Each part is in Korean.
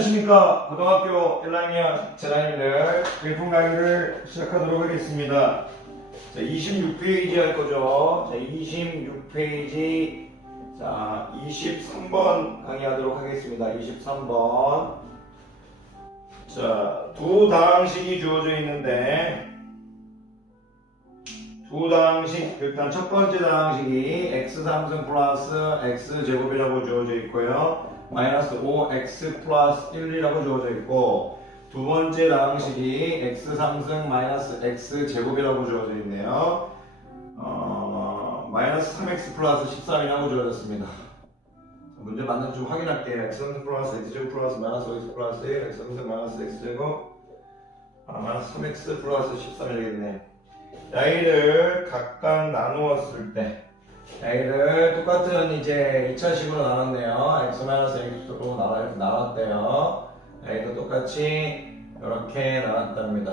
안녕하십니까. 고등학교 1학년 재단님들 일품 강의를 시작하도록 하겠습니다. 자, 26페이지 할 거죠. 자, 26페이지. 자, 23번 강의하도록 하겠습니다. 23번. 자, 두 다항식이 주어져 있는데, 두 다항식, 일단 첫 번째 다항식이 x3승 플러스 x제곱이라고 주어져 있고요. 마이너스 5x 플러스 1이라고 주어져 있고 두 번째 다항식이 x3승 마이너스 x제곱이라고 주어져 있네요. 어, 마이너스 3x 플러스 13이라고 주어졌습니다. 문제 맞는지 좀 확인할게요. x3승 플러스 x제곱 플러스 마이너스 5x 플러스 1 x3승 마이너스 x제곱 아, 마이너스 3x 플러스 13이 되겠네. y를 각각 나누었을 때 y를 똑같은 이제 2차식으로 나눴네요. x-x로 나눠, 이렇게 나눴대요. y도 똑같이 이렇게 나눴답니다.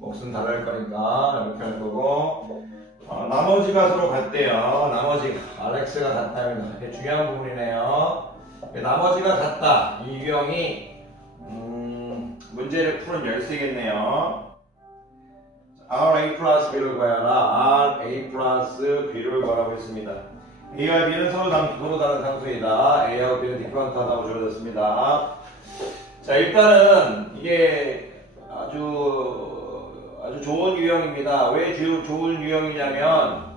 몫은 다를 거니까 이렇게 할 거고 어, 나머지가 서로 같대요. 나머지 rx가 같답니다. 이게 중요한 부분이네요. 나머지가 같다. 이 유형이 음, 문제를 푸는 열쇠겠네요. RA 플러스 B를 구하라. RA 플러스 B를 구하라고 했습니다. A와 B는 서로 다른, 서로 다른 상수이다. A하고 B는 디퍼런트하다고 주어졌습니다. 자, 일단은 이게 아주 아주 좋은 유형입니다. 왜 주, 좋은 유형이냐면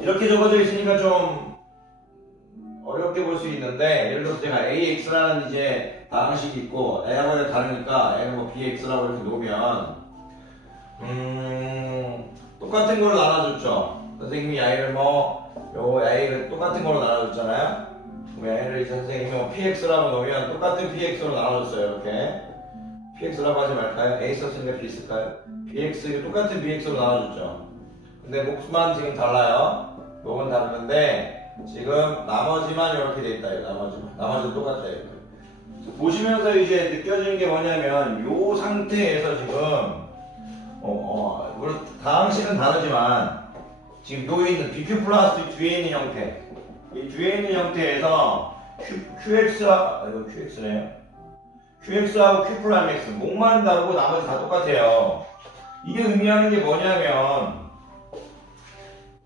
이렇게 적어져 있으니까 좀 어렵게 볼 수 있는데 예를 들어서 제가 AX라는 이제 다항식이 있고 A하고 다르니까 A는 뭐 BX라고 이렇게 놓으면 음, 똑같은 걸로 나눠줬죠. 선생님이 아이를 뭐, 요 아이를 똑같은 걸로 나눠줬잖아요. 그럼 아이를 선생님이 뭐 PX라고 놓으면 똑같은 PX로 나눠줬어요. 이렇게. PX라고 하지 말까요? A 썼으니까 B 쓸까요? BX, 똑같은 BX로 나눠줬죠. 근데 몫만 지금 달라요. 목은 다르는데, 지금 나머지만 이렇게 돼 있다. 나머지만. 나머지는. 이렇게. 보시면서 이제 느껴지는 게 뭐냐면, 요 상태에서 지금, 어, 어, 물론 다항식은 다르지만 지금 여기 있는 BQ 플러스 뒤에 있는 형태. 이 뒤에 있는 형태에서 Q, QX와 아, 이거 QX네요 QX하고 Q 플러스 X 목만 다르고 나머지 다 똑같아요. 이게 의미하는 게 뭐냐면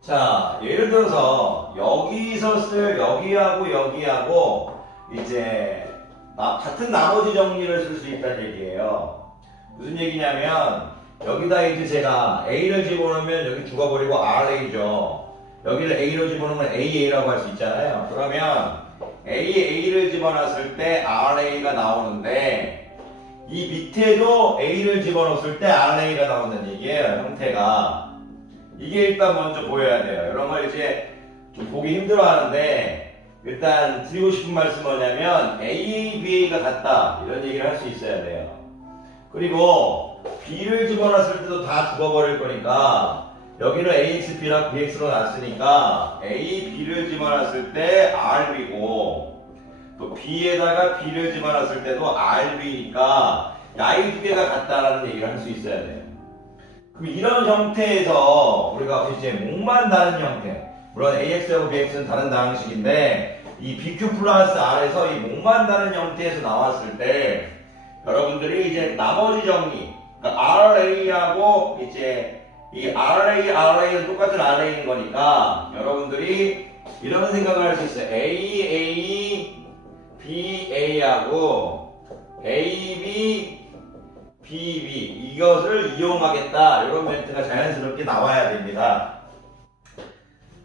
자 예를 들어서 여기서 쓸 여기하고 여기하고 이제 나- 같은 나머지 정리를 쓸 수 있다는 얘기예요. 무슨 얘기냐면 여기다 이제 제가 A를 집어넣으면 여기 죽어버리고 RA죠. 여기를 A로 집어넣으면 AA라고 할 수 있잖아요. 그러면 AA를 집어넣었을 때 RA가 나오는데 이 밑에도 A를 집어넣었을 때 RA가 나온다는 얘기예요. 형태가. 이게 일단 먼저 보여야 돼요. 이런 걸 이제 좀 보기 힘들어 하는데 일단 드리고 싶은 말씀 뭐냐면 AA, BA가 같다. 이런 얘기를 할 수 있어야 돼요. 그리고 B를 집어넣었을 때도 다 죽어버릴 거니까 여기는 AXB랑 BX로 놨으니까 A, B를 집어넣었을 때 RB고 또 B에다가 B를 집어넣었을 때도 RB니까 야이 두 개가 같다라는 얘기를 할 수 있어야 돼요. 그럼 이런 형태에서 우리가 이제 목만 다른 형태 물론 AX하고 BX는 다른 다항식인데 이 BQ 플러스 R에서 이 목만 다른 형태에서 나왔을 때 여러분들이 이제 나머지 정리 그러니까 RA하고 이제 이 RA, RA는 똑같은 RA인 거니까 여러분들이 이런 생각을 할 수 있어요. AA, BA하고 AB, BB 이것을 이용하겠다 이런 멘트가 자연스럽게 나와야 됩니다.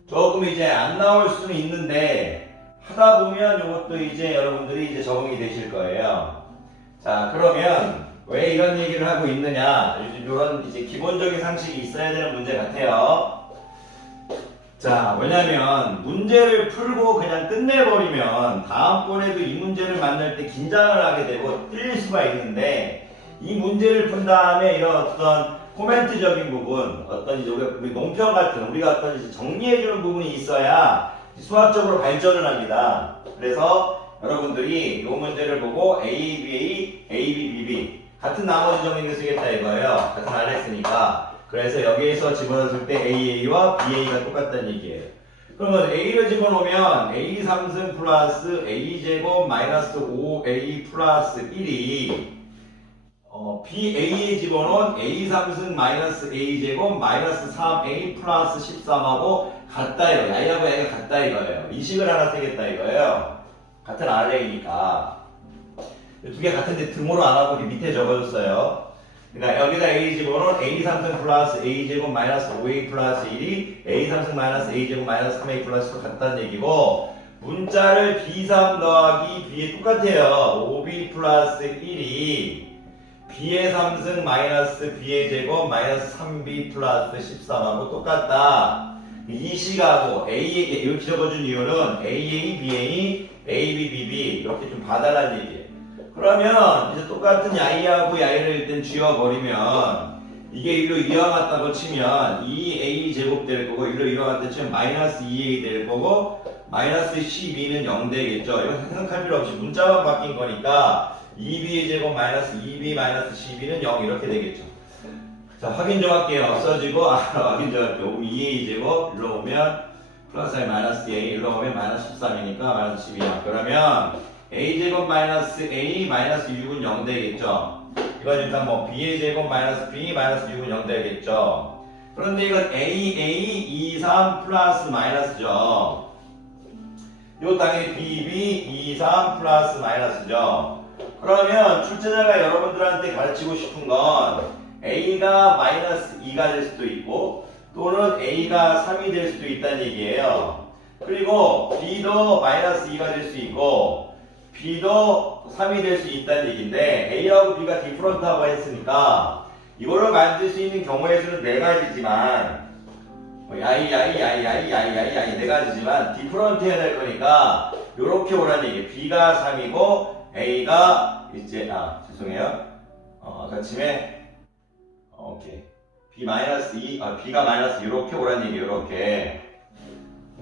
조금 이제 안 나올 수는 있는데 하다 보면 이것도 이제 여러분들이 이제 적응이 되실 거예요. 자 그러면 왜 이런 얘기를 하고 있느냐 이런 이제 기본적인 상식이 있어야 되는 문제 같아요. 자 왜냐면 문제를 풀고 그냥 끝내버리면 다음번에도 이 문제를 만날 때 긴장을 하게 되고 틀릴 수가 있는데 이 문제를 푼 다음에 이런 어떤 코멘트적인 부분 어떤 이제 우리 논평 같은 우리가 어떤 정리해주는 부분이 있어야 수학적으로 발전을 합니다. 그래서 여러분들이 이 문제를 보고 A, B, A, B, B, B 같은 나머지 정리를 쓰겠다 이거예요. 같은 RX니까. 그래서 여기에서 집어넣었을 때 AA와 BA가 똑같다는 얘기예요. 그러면 a를 집어넣으면 a 3승 플러스 a 제곱 마이너스 5a 플러스 1이 어, BA에 집어넣은 A 3승 마이너스 A 제곱 마이너스 3A 플러스 13하고 같다 이거 야이하고 야이가 같다 이거예요. 이 식을 하나 쓰겠다 이거예요. 같은 RA니까 두 개 같은데 등호로 안 하고 밑에 적어줬어요. 그러니까 여기다 A 집어넣은 A 3승 플러스 A 제곱 마이너스 5A 플러스 1이 A 3승 마이너스 A 제곱 마이너스 3A 플러스 같다는 얘기고 문자를 B3 더하기 B에 똑같아요. 5B 플러스 1이 b의 3승 마이너스 b의 제곱 마이너스 3b 플러스 13하고 똑같다. 이 식하고 A에 이렇게 적어준 이유는 AA, BA, AB, BB 이렇게 좀 봐달라는 얘기예요. 그러면 이제 똑같은 야이하고 야이를 일단 지워버리면 이게 일로 이와 같다고 치면 2A 제곱 될 거고 일로 같다 치면 마이너스 2A 될 거고 마이너스 12는 0 되겠죠. 이거 생각할 필요 없이 문자만 바뀐 거니까 2b의 제곱 마이너스 2b 마이너스 12는 0 이렇게 되겠죠. 자 확인 좀 할게요. 없어지고 아 확인 좀 할게요. 2a 제곱 일로 오면 플러스 i 마이너스 a 일로 오면 마이너스 13이니까 마이너스 12야. 그러면 a 제곱 마이너스 a 마이너스 6은 0 되겠죠. 이건 일단 뭐 b의 제곱 마이너스 b 마이너스 6은 0 되겠죠. 그런데 이건 a a 2 3 플러스 마이너스죠. 이거 당연히 b b 2 3 플러스 마이너스죠. 그러면 출제자가 여러분들한테 가르치고 싶은 건 A가 마이너스 2가 될 수도 있고 또는 A가 3이 될 수도 있다는 얘기예요. 그리고 B도 마이너스 2가 될 수 있고 B도 3이 될 수 있다는 얘기인데 A하고 B가 디프런트하고 했으니까 이거를 만들 수 있는 경우의 수는 네 가지지만 뭐 야이 야이 야이 야이 야이 야이 야이 네 가지지만 디프런트 해야 될 거니까 이렇게 오라는 얘기 B가 3이고 A가 이제 아 죄송해요. 어 아까 침에 어, 오케이 B 마이너스 2, 아 B가 마이너스 이렇게 오란 얘기 이렇게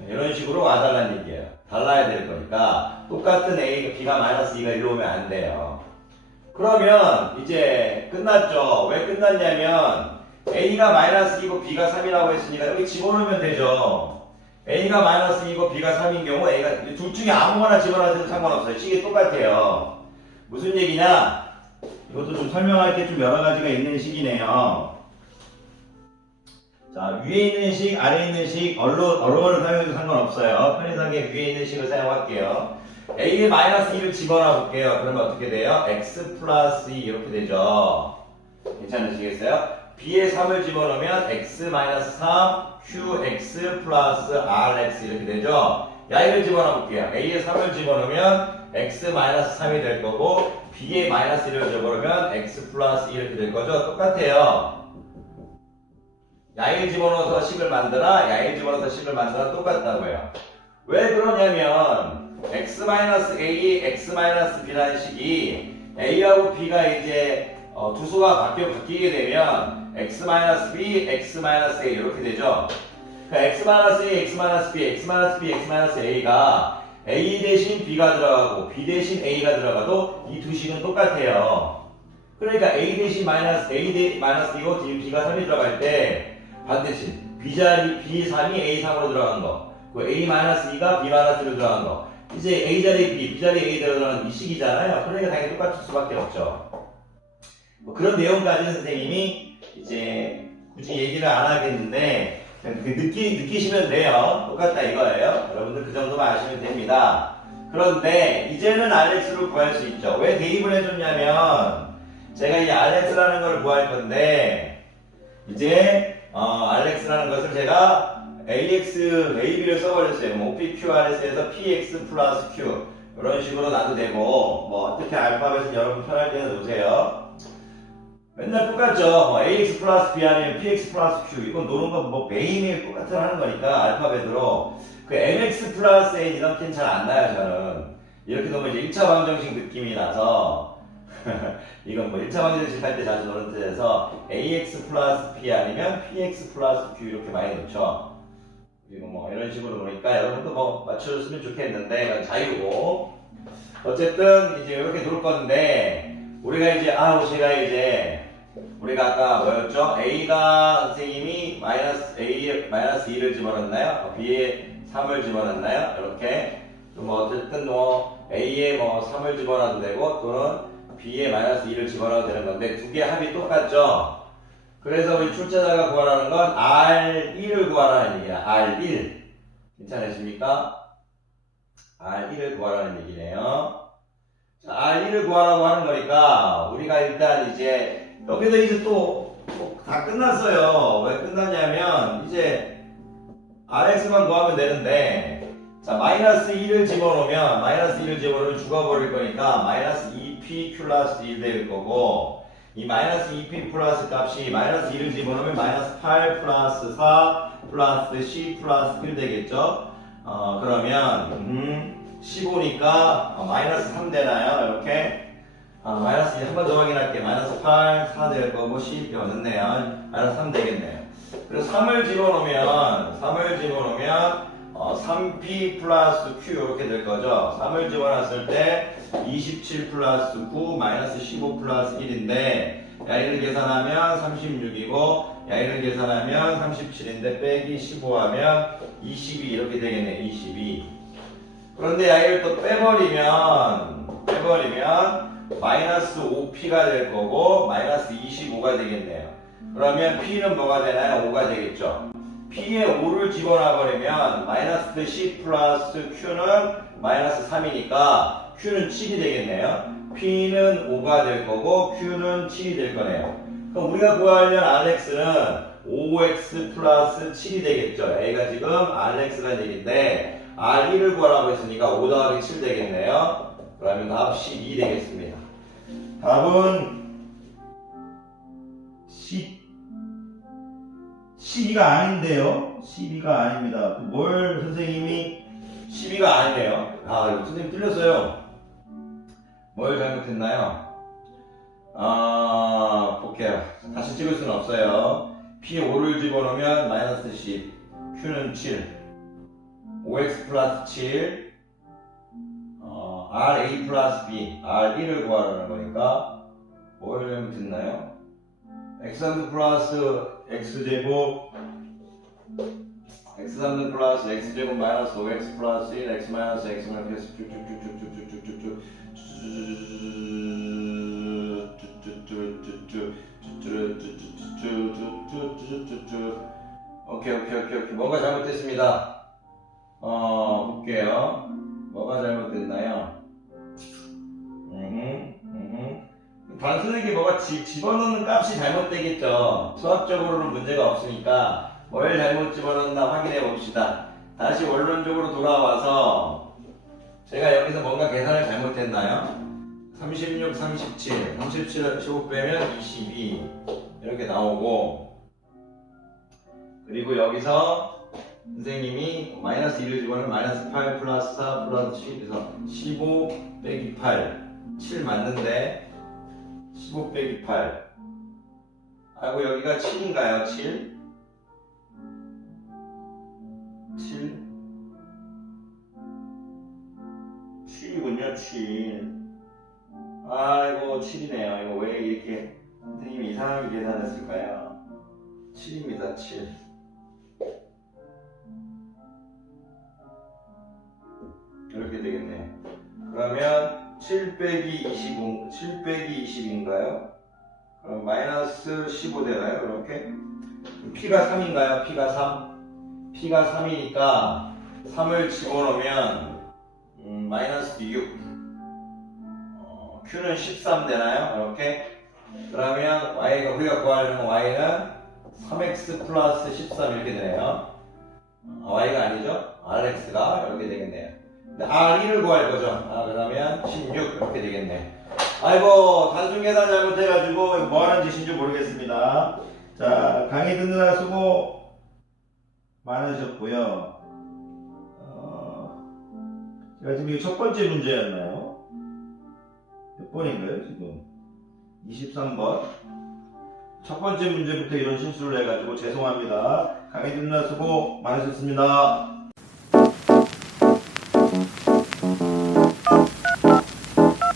이런 식으로 와달라는 얘기예요. 달라야 될 거니까 똑같은 A, B가 마이너스 2가 이리 오면 안 돼요. 그러면 이제 끝났죠. 왜 끝났냐면 A가 마이너스 2고 B가 3이라고 했으니까 여기 집어넣으면 되죠. A가 마이너스 2고 B가 3인 경우 A가 둘 중에 아무거나 집어넣어도 상관없어요. 식이 똑같아요. 무슨 얘기냐? 이것도 좀 설명할 게 좀 여러 가지가 있는 식이네요. 자, 위에 있는 식, 아래에 있는 식, 얼로, 어로를 사용해도 상관없어요. 편의상에 위에 있는 식을 사용할게요. A에 마이너스 2를 집어넣어 볼게요. 그러면 어떻게 돼요? X 플러스 2 이렇게 되죠. 괜찮으시겠어요? B에 3을 집어넣으면 X 마이너스 3, QX 플러스 RX 이렇게 되죠. 야이를 집어넣어 볼게요. A에 3을 집어넣으면 X 마이너스 3이 될 거고 B에 마이너스 1을 집어넣으면 X 플러스 2 이렇게 될 거죠. 똑같아요. 야일 집어넣어서 식을 만드나 야일 집어넣어서 식을 만드나 똑같다고요. 왜 그러냐면 x-a, x-b라는 식이 a하고 b가 이제 어, 두 수가 바뀌어 바뀌게 되면 x-b, x-a 이렇게 되죠. 그러니까 x-a, x-b, x-b, x-a가 a 대신 b가 들어가고 b 대신 a가 들어가도 이 두 식은 똑같아요. 그러니까 a 대신 마이너스 a 대 마이너스 이고 b가 3이 들어갈 때 반드시 B 자리 B3이 A3으로 들어간 거, 그 A-2가 B-1로 들어간 거. 이제 A 자리 B, B 자리 A 들어가는 이 식이잖아요. 그러니까 당연히 똑같을 수밖에 없죠. 뭐 그런 내용까지는 선생님이 이제 굳이 얘기를 안 하겠는데 느끼 느끼시면 돼요. 똑같다 이거예요. 여러분들 그 정도만 아시면 됩니다. 그런데 이제는 RX를 구할 수 있죠. 왜 대입을 해줬냐면 제가 이 RX라는 걸 구할 건데 이제 어, RX라는 것을 제가 AX, AB를 써버렸어요. 뭐 OPQRS에서 PX 플러스 Q 이런 식으로 놔도 되고 뭐 어떻게 알파벳은 여러분 편할 때는 놓으세요. 맨날 똑같죠. 뭐 AX 플러스 B 아니면 PX 플러스 Q 이건 노는 건 뭐 매일매일 똑같이 하는 거니까 알파벳으로 그 MX 플러스 A 이렇게는 잘안 나요 저는. 이렇게 놓으면 이제 1차 방정식 느낌이 나서 이건 뭐 1차 방정식 할 때 자주 노는 뜻에서 AX 플러스 P 아니면 PX 플러스 Q 이렇게 많이 놓죠. 그리고 뭐 이런 식으로 놓으니까 여러분도 뭐 맞춰줬으면 좋겠는데 자유고 어쨌든 이제 이렇게 놓을 건데 우리가 이제 아우 제가 이제 우리가 아까 뭐였죠? A가 선생님이 마이너스 A 마이너스 2를 집어넣나요? B에 3을 집어넣나요? 이렇게. 그럼 어쨌든 뭐 A에 뭐 3을 집어넣어도 되고 또는 B에 마이너스 2를 집어넣어도 되는 건데 두 개 합이 똑같죠? 그래서 우리 출제자가 구하라는 건 R1을 구하라는 얘기야. R1. 괜찮으십니까? R1을 구하라는 얘기네요. 자, R1을 구하라고 하는 거니까 우리가 일단 이제 여기서 이제 또 다 끝났어요. 왜 끝났냐면 이제 RX만 구하면 되는데 자 마이너스 2를 집어넣으면 마이너스 2를 집어넣으면 죽어버릴 거니까 마이너스 2p 플러스 1 될 거고 이 마이너스 2p 플러스 값이 마이너스 2를 집어넣으면 마이너스 8 플러스 4 플러스 c 플러스 1 되겠죠? 어 그러면 음, 15니까 마이너스 3 되나요? 이렇게 아, 마이너스 한 번 더 확인할게. 마이너스 8, 4 될 거고, 10, 어, 넣네요. 마이너스 3 되겠네요. 그리고 3을 집어넣으면, 3을 집어넣으면, 어, 3p 플러스 q 이렇게 될 거죠. 3을 집어넣었을 때, 27 플러스 9, 마이너스 15 플러스 1인데, 야이를 계산하면 36이고, 야이를 계산하면 37인데, 빼기 15 하면 22 이렇게 되겠네, 22. 그런데 야이를 또 빼버리면, 빼버리면, 마이너스 5p가 될 거고 마이너스 25가 되겠네요. 그러면 p는 뭐가 되나요? 5가 되겠죠. P에 5를 집어넣어 버리면 마이너스 10 플러스 q는 마이너스 3이니까 q는 7이 되겠네요. p는 5가 될 거고 q는 7이 될 거네요. 그럼 우리가 구하려는 rx는 5x 플러스 7이 되겠죠. a가 지금 rx가 얘기인데 r1을 구하라고 했으니까 5 더하기 7 되겠네요. 그러면 답 12 되겠습니다. 답은 10 12가 아닌데요. 12가 아닙니다. 뭘 선생님이 12가 아니네요. 아, 선생님 틀렸어요. 뭘 잘못했나요? 아, 볼게요. 다시 찍을 수는 없어요. P5를 집어넣으면 마이너스 10, Q는 7, 5x 플러스 7, 어, RA 플러스 B, R1을 구하라는 거니까 뭘 잘못했나요? X3 플러스 X제곱 x3는 플러스 x제곱 마이너스 5x 플러스 1 x 마이너스 x 마이너스 쭉쭉쭉쭉쭉쭉쭉쭉쭉 오케이 오케이 오케이 오케이. 뭐가 잘못됐습니다. 어 볼게요. 뭐가 잘못됐나요? 음흠 단순하게 뭐가 지, 집어넣는 값이 잘못되겠죠. 수학적으로는 문제가 없으니까 뭘 잘못 집어넣나 확인해 봅시다. 다시 원론적으로 돌아와서 제가 여기서 뭔가 계산을 잘못했나요? 36, 37, 37을 15 빼면 22 이렇게 나오고 그리고 여기서 선생님이 마이너스 1을 집어넣으면 마이너스 8 플러스 4 플러스 7 그래서 15 빼기 8 7 맞는데 15 빼기 8 아이고 여기가 7인가요? 7 7 7이군요 7 아이고 7이네요. 이거 왜 이렇게 선생님이 이상하게 계산했을까요? 7입니다 7 이렇게 되겠네. 그러면 7 빼기 25 7 빼기 20인가요? 그럼 마이너스 15 되나요 이렇게? P가 3인가요? P가 3 P가 3이니까 3을 집어넣으면 음, 마이너스 6 어, Q는 13 되나요? 이렇게 그러면 Y가 우리가 구하려는 Y는 3X 플러스 13 이렇게 되네요 어, Y가 아니죠? RX가 이렇게 되겠네요 R1을 구할 거죠 아, 그러면 16 이렇게 되겠네 아이고 단순 계산 잘못해가지고 뭐 하는 짓인지 모르겠습니다 자 강의 듣느라 수고 많으셨고요. 어, 제가 지금 이게 첫 번째 문제였나요? 몇 번인가요 지금? 23번. 첫 번째 문제부터 이런 실수를 해가지고 죄송합니다. 강의 듣느라 수고 많으셨습니다.